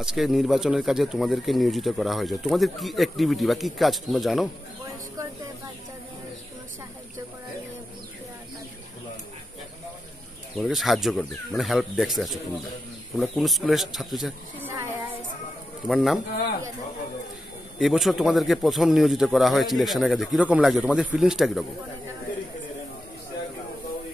আজকে নির্বাচনের কাজে তোমাদেরকে নিয়োজিত করা হয়েছে, তোমাদের কি অ্যাক্টিভিটি বা কি কাজ তোমরা জানো? তোমাদেরকে সাহায্য করবে, মানে হেল্প ডেস্কে আছো তোমরা। তোমরা কোন স্কুলের ছাত্রী? তোমার নাম? এবছর তোমাদেরকে প্রথম নিয়োজিত করা হয়েছে ইলেকশনের কাজে, কিরকম লাগছে? তোমাদের ফিলিংসটা কিরকম?